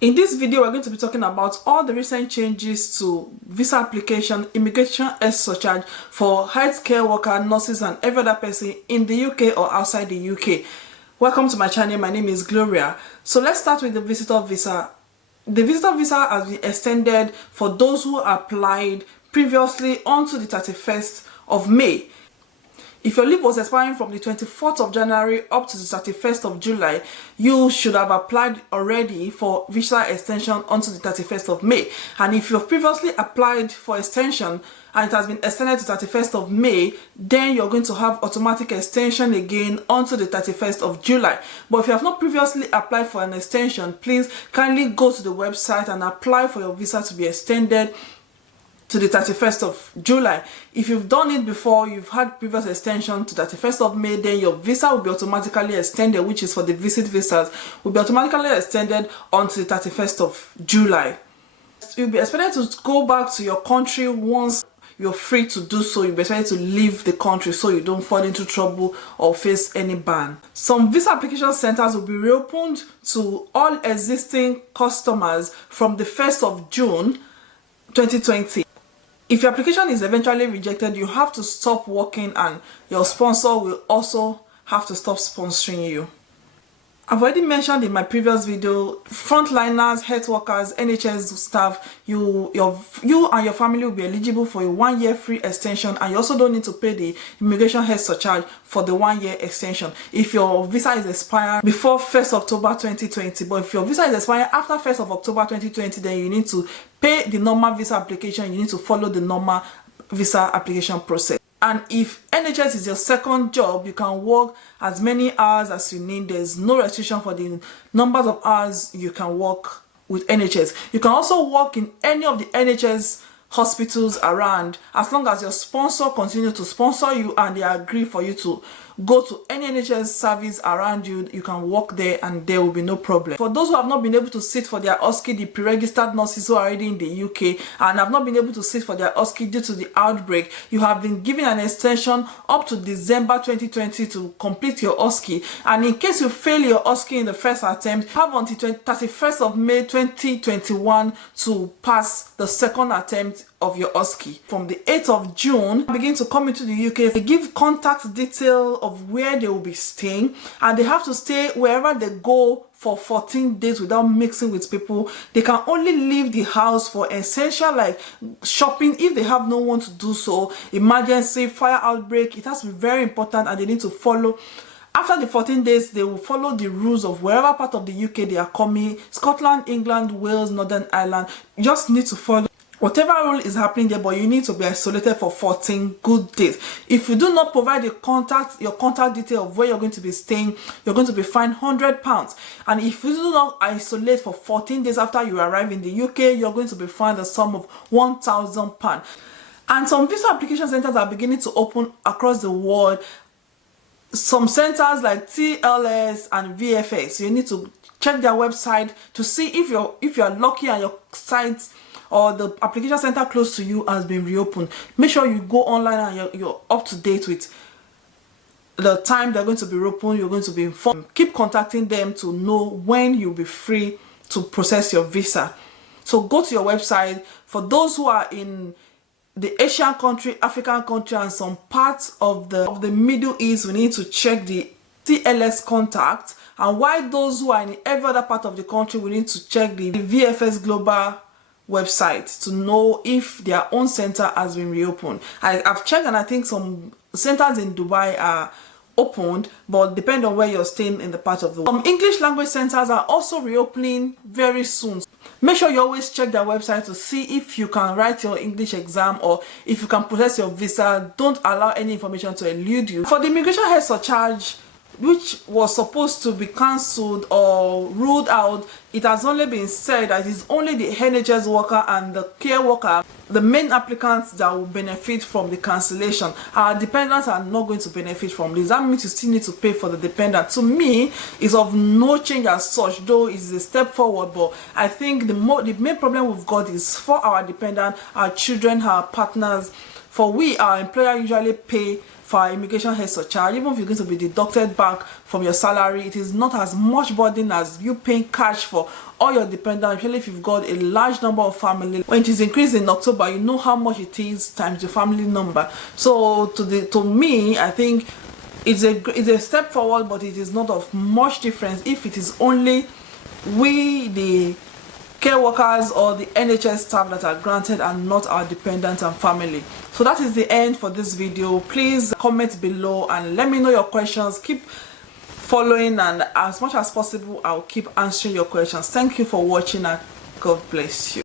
In this video, we're going to be talking about all the recent changes to visa application, immigration health surcharge for healthcare workers, nurses, and every other person in the UK or outside the UK. Welcome to my channel. My name is Gloria. So let's start with the visitor visa. The visitor visa has been extended for those who applied previously onto the 31st of May. If your leave was expiring from the 24th of January up to the 31st of July, you should have applied already for visa extension until the 31st of May. And if you've previously applied for extension and it has been extended to 31st of May, then you're going to have automatic extension again until the 31st of July. But if you have not previously applied for an extension, please kindly go to the website and apply for your visa to be extended to the 31st of July. If you've done it before, you've had previous extension to 31st of May, then your visa will be automatically extended, which is for the visit visas, will be automatically extended until the 31st of July. You'll be expected to go back to your country once you're free to do so. You'll be expected to leave the country so you don't fall into trouble or face any ban. Some visa application centers will be reopened to all existing customers from the 1st of June 2020. If your application is eventually rejected, you have to stop working and your sponsor will also have to stop sponsoring you. I've already mentioned in my previous video, frontliners, health workers, NHS staff, you and your family will be eligible for a 1-year free extension, and you also don't need to pay the immigration health surcharge for the 1-year extension if your visa is expired before 1st October 2020. But if your visa is expired after 1st of October 2020, then you need to pay the normal visa application. You need to follow the normal visa application process. And if NHS is your second job, you can work as many hours as you need. There's no restriction for the numbers of hours you can work with NHS. You can also work in any of the NHS hospitals around, as long as your sponsor continues to sponsor you and they agree for you to go to any NHS service around you. You can work there and there will be no problem. For those who have not been able to sit for their OSCE, the pre-registered nurses who are already in the UK and have not been able to sit for their OSCE due to the outbreak, you have been given an extension up to December 2020 to complete your OSCE. And in case you fail your OSCE in the first attempt, you have until 31st of May 2021 to pass the second attempt of your OSCE. From the 8th of June, begin to come into the UK. They give contact detail of where they will be staying, and they have to stay wherever they go for 14 days without mixing with people. They can only leave the house for essential like shopping if they have no one to do so, emergency, fire outbreak. It has to be very important, and they need to follow. After the 14 days, they will follow the rules of wherever part of the UK they are coming. Scotland, England, Wales, Northern Ireland. You just need to follow whatever rule is happening there, but you need to be isolated for 14 good days. If you do not provide your contact detail of where you're going to be staying, you're going to be fined £100. And if you do not isolate for 14 days after you arrive in the UK, you're going to be fined a sum of £1,000. And some visa application centers are beginning to open across the world. Some centers like TLS and VFS, you need to check their website to see if you're lucky and your site or the application center close to you has been reopened. Make sure you go online and you're up to date with the time they're going to be reopened. You're going to be informed. Keep contacting them to know when you'll be free to process your visa. So go to your website. For those who are in the Asian country, African country, and some parts of the Middle East, we need to check the TLS contact. And while those who are in every other part of the country, we need to check the VFS Global website to know if their own center has been reopened. I've checked, and I think some centers in Dubai are opened, but depend on where you're staying in the part of the world. Some English language centers are also reopening very soon. Make sure you always check their website to see if you can write your English exam or if you can process your visa. Don't allow any information to elude you. For the immigration health surcharge, which was supposed to be cancelled or ruled out, it has only been said that it's only the NHS worker and the care worker, the main applicants, that will benefit from the cancellation. Our dependents are not going to benefit from this. That means you still need to pay for the dependent. To me, it's of no change as such, though it's a step forward. But I think the main problem we've got is for our dependent, our children, our partners. For we, our employer usually pay for immigration health surcharge. Even if you're going to be deducted back from your salary, it is not as much burden as you paying cash for all your dependents, especially if you've got a large number of family. When it is increased in October, you know how much it is times your family number. So to me, I think it's a step forward, but it is not of much difference if it is only we, the care workers or the NHS staff, that are granted and not our dependents and family. So that is the end for this video. Please comment below and let me know your questions. Keep following, and as much as possible I'll keep answering your questions. Thank you for watching and God bless you.